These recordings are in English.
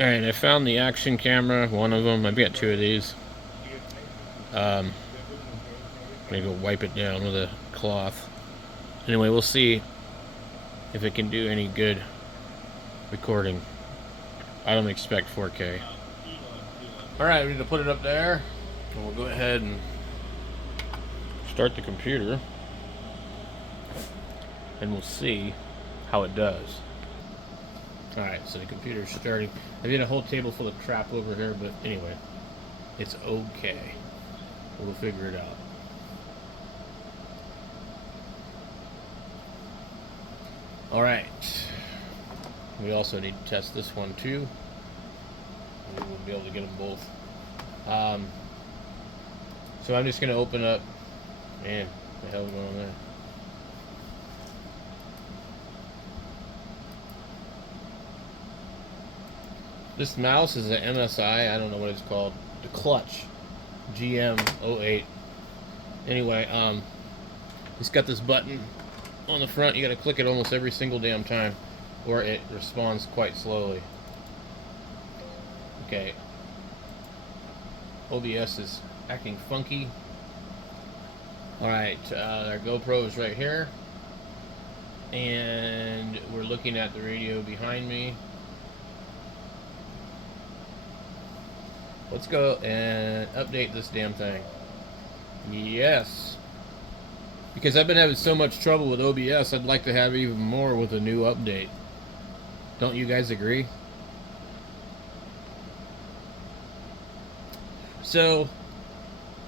Alright, I found the action camera, one of them. I've got two of these. I'm gonna go wipe it down with a cloth. Anyway, we'll see if it can do any good recording. I don't expect 4K. Alright, we need to put it up there. And we'll go ahead and start the computer. And we'll see how it does. Alright, so the computer's starting. I've got a whole table full of crap over here, but anyway, it's okay. We'll figure it out. Alright. We also need to test this one too. We'll be able to get them both. So I'm just going to open up. Man, what the hell's going on there? This mouse is an MSI. I don't know what it's called. The Clutch GM08. Anyway, it's got this button on the front. You got to click it almost every single damn time, or it responds quite slowly. Okay. OBS is acting funky. Alright, our GoPro is right here. And we're looking at the radio behind me. Let's go and update this damn thing. Yes. Because I've been having so much trouble with OBS, I'd like to have even more with a new update. Don't you guys agree? So,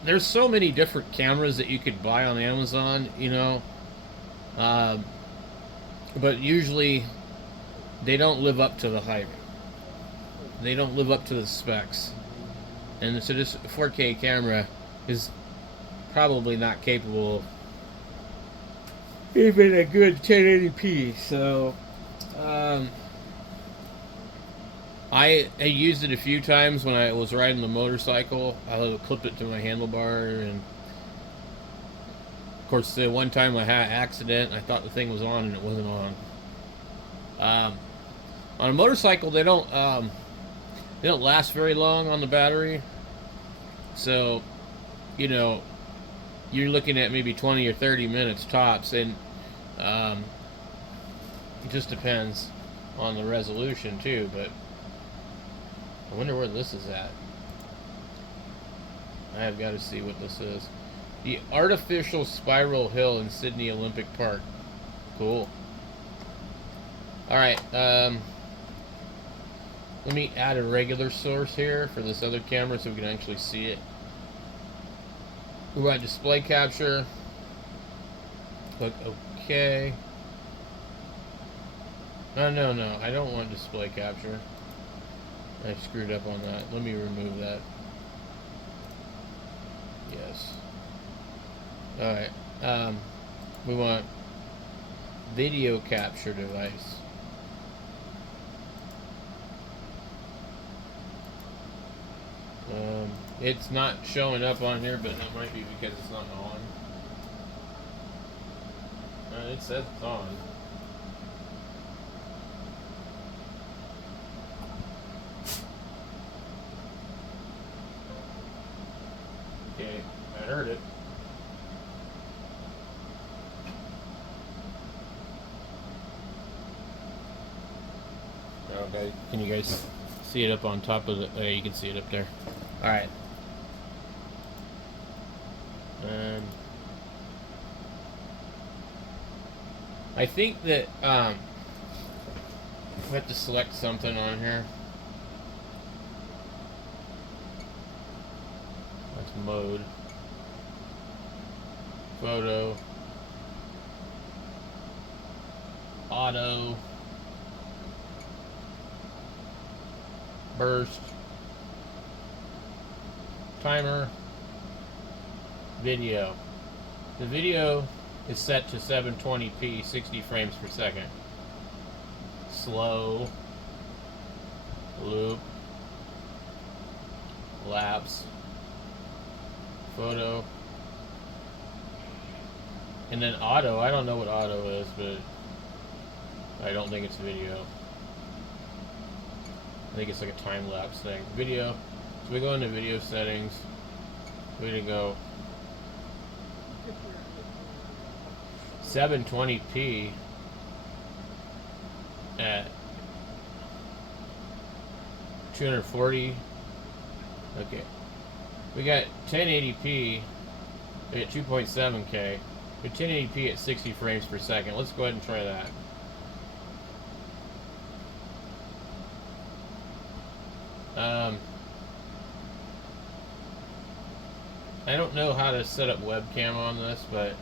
there's so many different cameras that you could buy on Amazon, you know. But usually, they don't live up to the hype. They don't live up to the specs. And so this 4K camera is probably not capable of even a good 1080p. So, I used it a few times when I was riding the motorcycle. I clipped it to my handlebar, and of course, the one time I had an accident, I thought the thing was on, and it wasn't on. On a motorcycle, they don't last very long on the battery. So, you know, you're looking at maybe 20 or 30 minutes tops, and it just depends on the resolution too. But I wonder where this is at. I have got to see what this is. The Artificial Spiral Hill in Sydney Olympic Park. Cool. Alright, let me add a regular source here for this other camera so we can actually see it. We want display capture. Click OK. No, I don't want display capture. I screwed up on that. Let me remove that. Yes. Alright. We want video capture device. It's not showing up on here, but that might be because it's not on. It says it's on. Okay, I heard it. Okay, can you guys see it up on top of the... Oh, you can see it up there. Alright. I think that we have to select something on here. That's mode. Photo. Auto. Burst. Timer. Video. The video is set to 720p, 60 frames per second. Slow. Loop. Lapse. Photo. And then auto. I don't know what auto is, but I don't think it's video. I think it's like a time-lapse thing. Video. So we go into video settings. We're gonna go 720p at 240. Okay. We got 1080p. We got 2.7K. We got 1080p at 60 frames per second. Let's go ahead and try that. I don't know how to set up webcam on this, but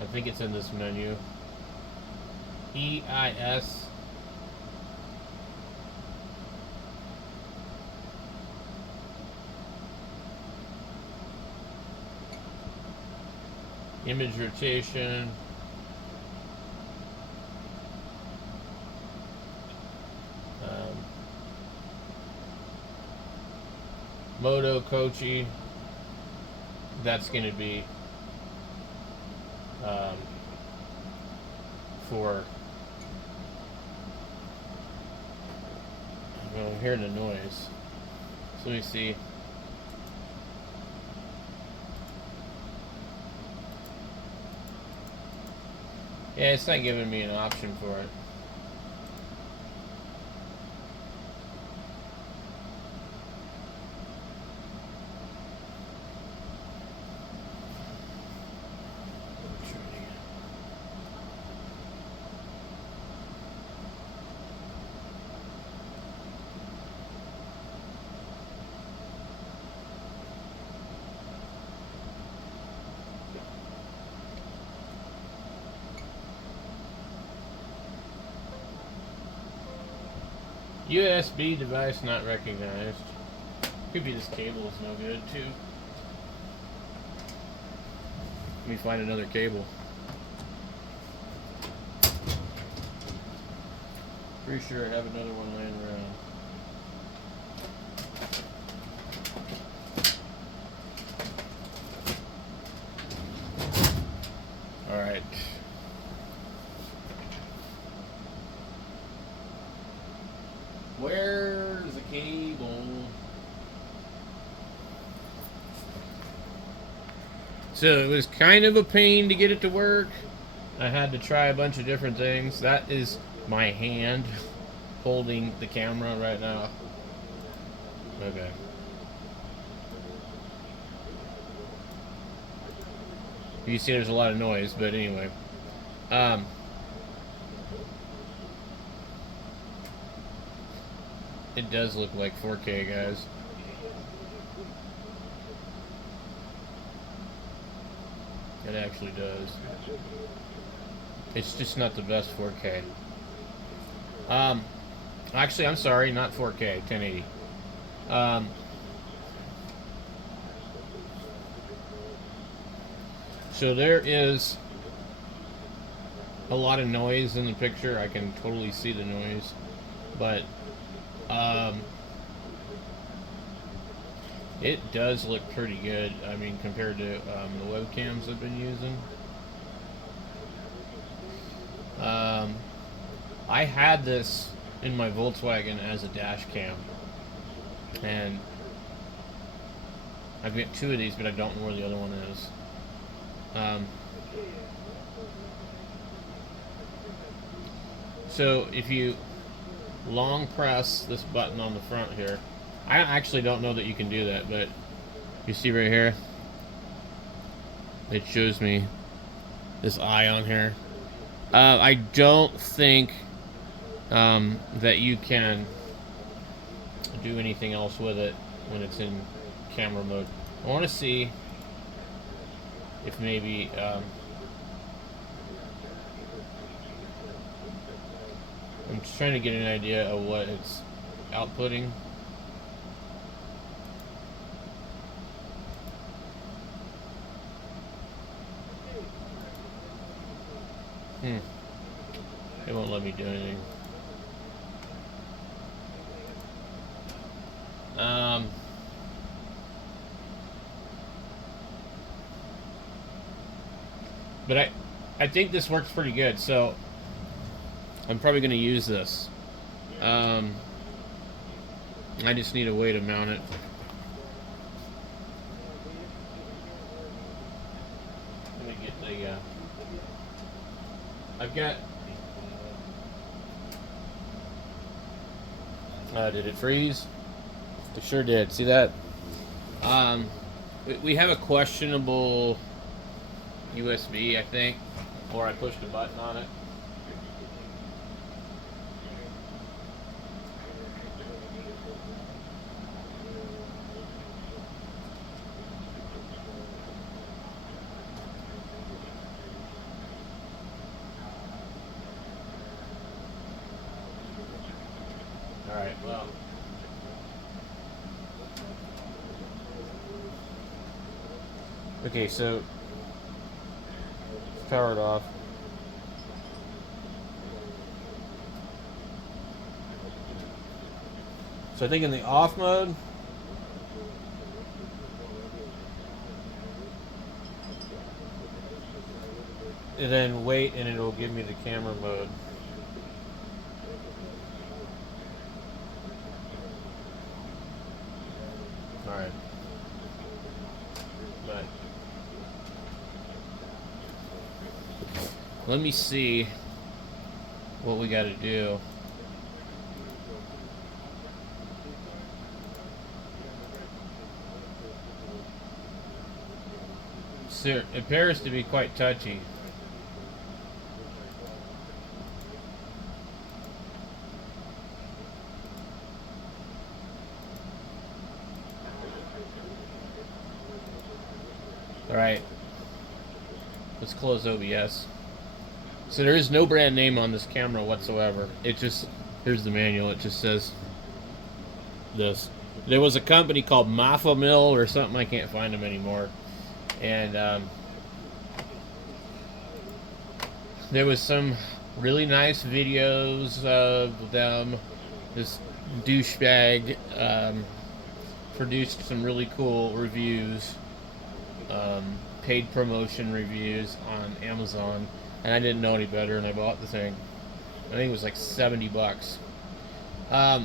I think it's in this menu. EIS. Image rotation. Moto Kochi. That's going to be for, I'm hearing the noise. So let me see. Yeah, it's not giving me an option for it. USB device not recognized. Could be this cable is no good too. Let me find another cable. Pretty sure I have another one laying around. Alright. Where's the cable? So it was kind of a pain to get it to work. I had to try a bunch of different things. That is my hand holding the camera right now. Okay. You see there's a lot of noise, but anyway. It does look like 4K, guys. It actually does. It's just not the best 4K. Actually, I'm sorry, not 4K, 1080. So there is a lot of noise in the picture. I can totally see the noise, but it does look pretty good. I mean, compared to the webcams I've been using. I had this in my Volkswagen as a dash cam, and I've got two of these, but I don't know where the other one is. So if you long press this button on the front here, I actually don't know that you can do that, but you see right here, it shows me this eye on here. I don't think that you can do anything else with it when it's in camera mode. I want to see if maybe I'm just trying to get an idea of what it's outputting. It won't let me do anything. But I think this works pretty good, so I'm probably going to use this. I just need a way to mount it. Let me get the, I've got, did it freeze? It sure did. See that? We have a questionable USB, I think, or I pushed a button on it. All right, well. Okay, so power it off. So I think in the off mode, and then wait, and it'll give me the camera mode. All right. But let me see what we got to do. So it appears to be quite touchy. All right, let's close OBS. So there is no brand name on this camera whatsoever. It just, here's the manual. It just says this. There was a company called Maffa Mill or something. I can't find them anymore. And there was some really nice videos of them. This douchebag produced some really cool reviews, paid promotion reviews on Amazon, and I didn't know any better, and I bought the thing. I think it was like $70. I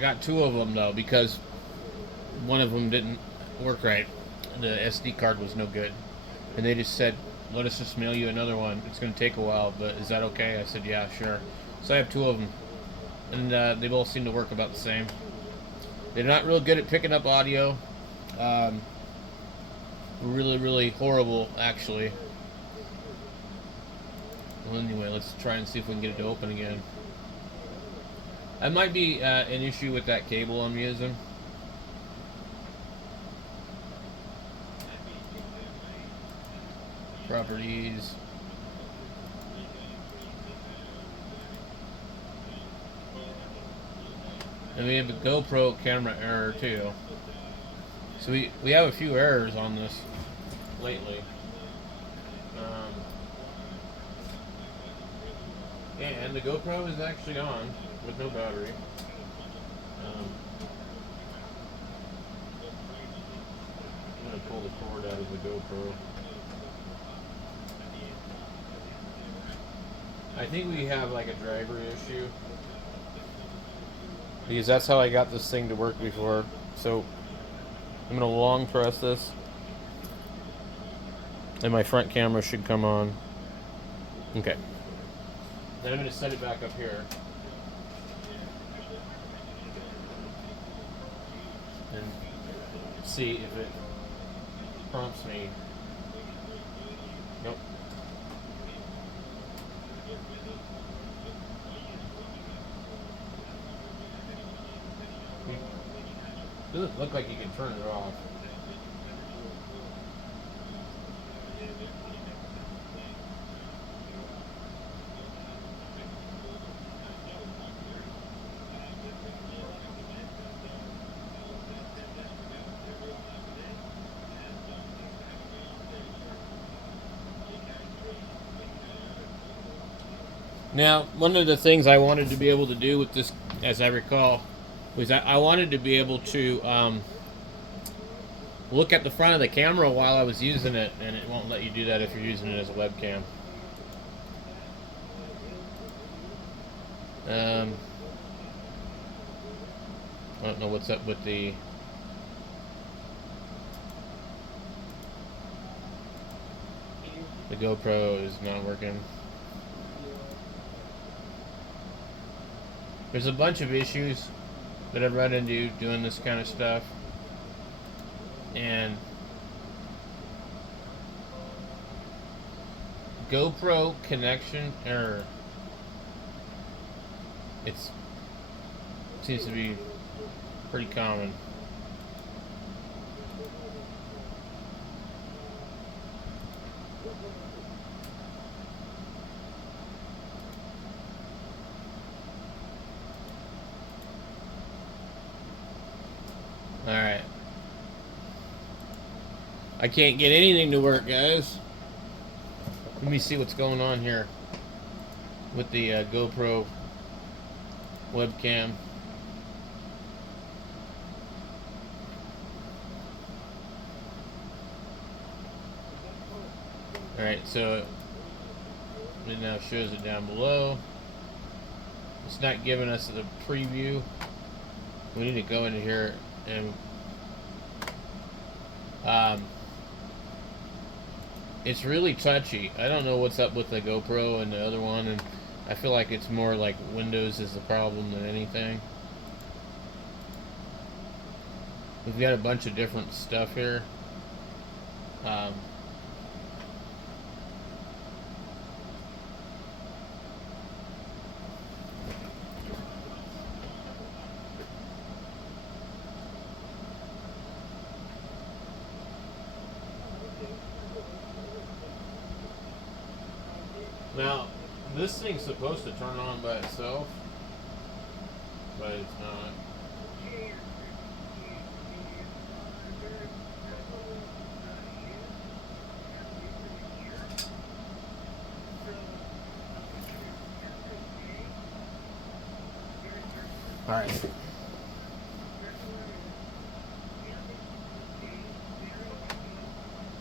got 2 of them though, because one of them didn't work right. The SD card was no good, and they just said, let us just mail you another one. It's going to take a while, but is that okay? I said, yeah, sure. So I have 2 of them, and they both seem to work about the same. They're not real good at picking up audio. Really, really horrible, actually. Well, anyway, let's try and see if we can get it to open again. That might be an issue with that cable I'm using. Properties. And we have a GoPro camera error too. So we have a few errors on this lately. And the GoPro is actually on with no battery. I'm going to pull the cord out of the GoPro. I think we have like a driver issue, because that's how I got this thing to work before. So I'm going to long press this, and my front camera should come on. Okay. Then I'm going to set it back up here. And see if it prompts me. Nope. Doesn't look like you can turn it off. Now, one of the things I wanted to be able to do with this, as I recall, was I wanted to be able to look at the front of the camera while I was using it, and it won't let you do that if you're using it as a webcam. don't know what's up with the GoPro is not working. There's a bunch of issues that I've run into doing this kind of stuff, and GoPro connection error. It seems to be pretty common. Alright. I can't get anything to work, guys. Let me see what's going on here with the GoPro webcam. Alright, so it now shows it down below. It's not giving us the preview. We need to go into here and it's really touchy. I don't know what's up with the GoPro and the other one, and I feel like it's more like Windows is the problem than anything. We've got a bunch of different stuff here. Now, this thing's supposed to turn on by itself, but it's not. Alright.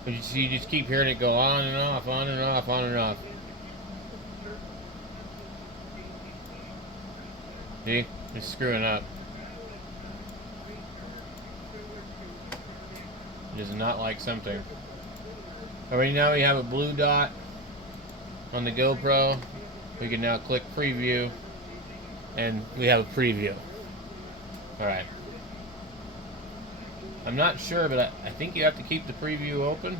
But you just keep hearing it go on and off, on and off, on and off. See? It's screwing up. It does not like something. Alright, now we have a blue dot on the GoPro. We can now click preview, and we have a preview. Alright. I'm not sure, but I think you have to keep the preview open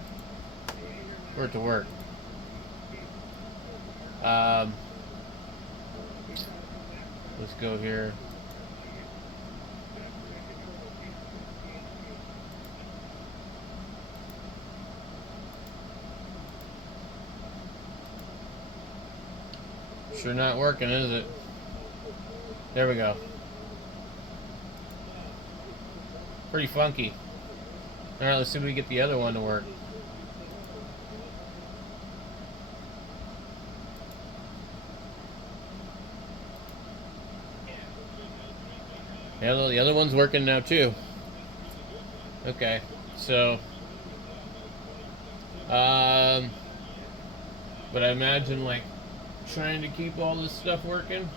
for it to work. Let's go here. Sure not working, is it? There we go. Pretty funky. Alright, let's see if we can get the other one to work. Yeah, the other one's working now too. Okay, so but I imagine like trying to keep all this stuff working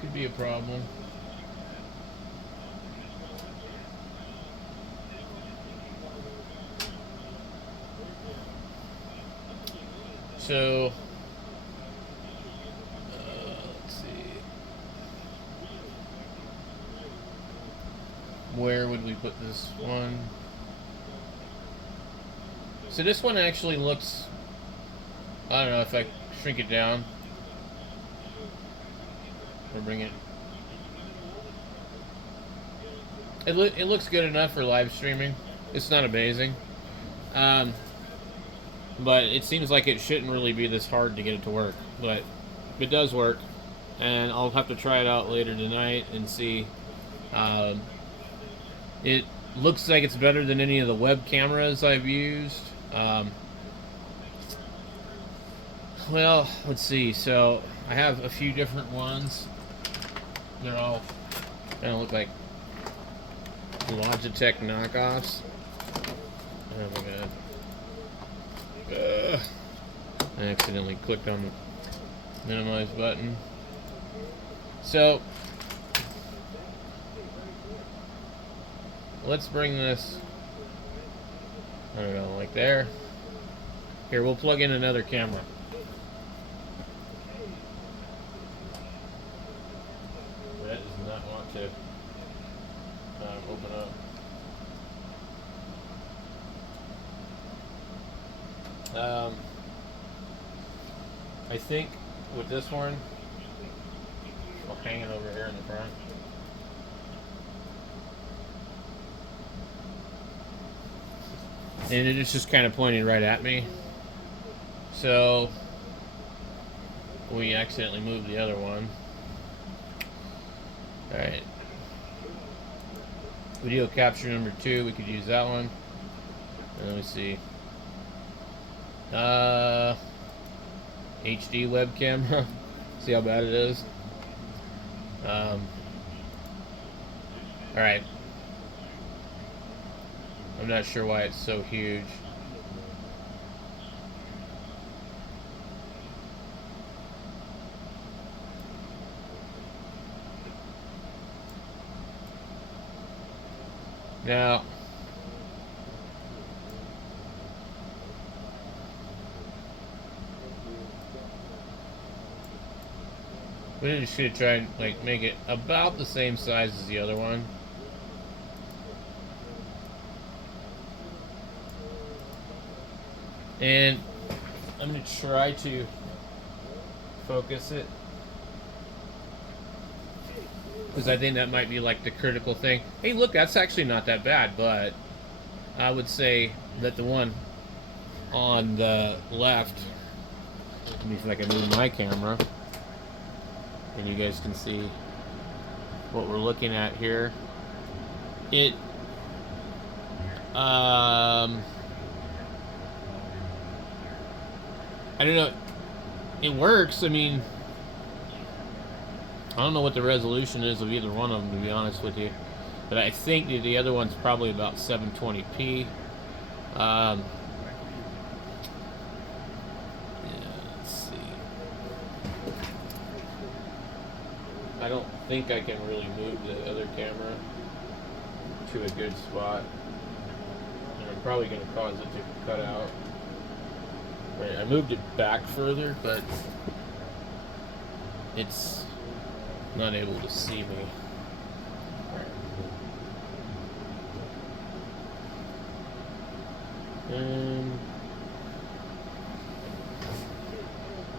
could be a problem. So let's see, where would we put this one? So this one actually looks, I don't know if I shrink it down or bring it. It looks good enough for live streaming. It's not amazing. But it seems like it shouldn't really be this hard to get it to work. But it does work. And I'll have to try it out later tonight and see. It looks like it's better than any of the web cameras I've used. Well, let's see. So I have a few different ones. They're all kind of look like Logitech knockoffs. Oh my god. I accidentally clicked on the minimize button. So let's bring this, I don't know, like there. Here, we'll plug in another camera. That does not want to open up. I think with this one, I'll hang it over here in the front. And it's just kind of pointing right at me. So we accidentally moved the other one. Alright. Video capture number 2, we could use that one. And let me see. HD webcam. See how bad it is? Alright. I'm not sure why it's so huge. Now, we just should try and make it about the same size as the other one. And I'm going to try to focus it, because I think that might be like the critical thing. Hey, look, that's actually not that bad, but I would say that the one on the left, let me see if I can move my camera, and you guys can see what we're looking at here. It, I don't know, it works. I mean, I don't know what the resolution is of either one of them, to be honest with you, but I think that the other one's probably about 720p. Yeah, let's see. I don't think I can really move the other camera to a good spot, and I'm probably going to cause it to cut out. Right, I moved it back further, but it's not able to see me.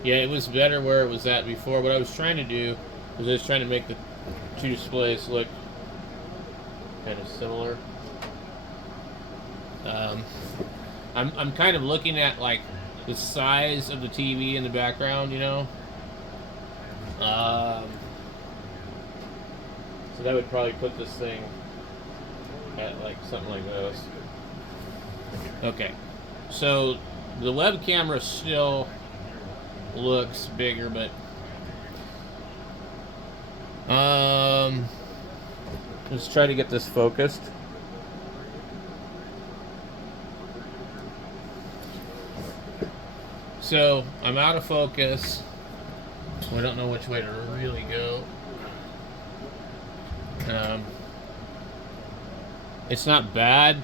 Yeah, it was better where it was at before. What I was trying to do was I was trying to make the two displays look kind of similar. I'm kind of looking at like the size of the TV in the background, you know. So that would probably put this thing at like something like this. Okay, so the web camera still looks bigger, but let's try to get this focused. So I'm out of focus. I don't know which way to really go. It's not bad.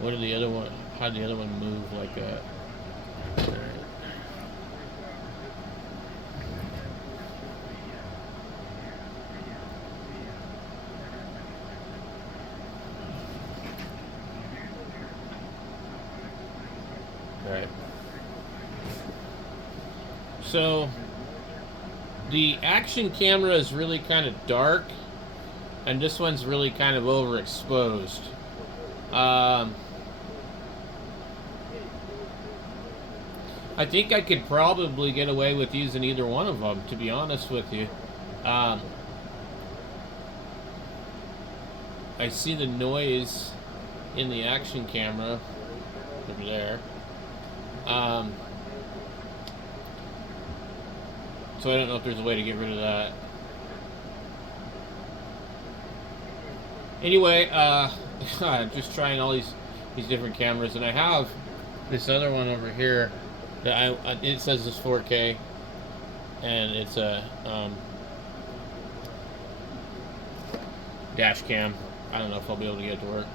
What did the other one? How did the other one move like that? Right. So the action camera is really kind of dark, and this one's really kind of overexposed. I think I could probably get away with using either one of them, to be honest with you. I see the noise in the action camera over there. So I don't know if there's a way to get rid of that. Anyway, I'm just trying all these different cameras, and I have this other one over here that it says it's 4K. and it's a dash cam. I don't know if I'll be able to get it to work.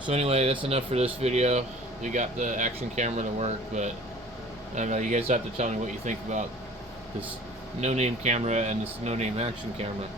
So anyway, that's enough for this video. We got the action camera to work, but I don't know, you guys have to tell me what you think about this no-name camera and this no-name action camera.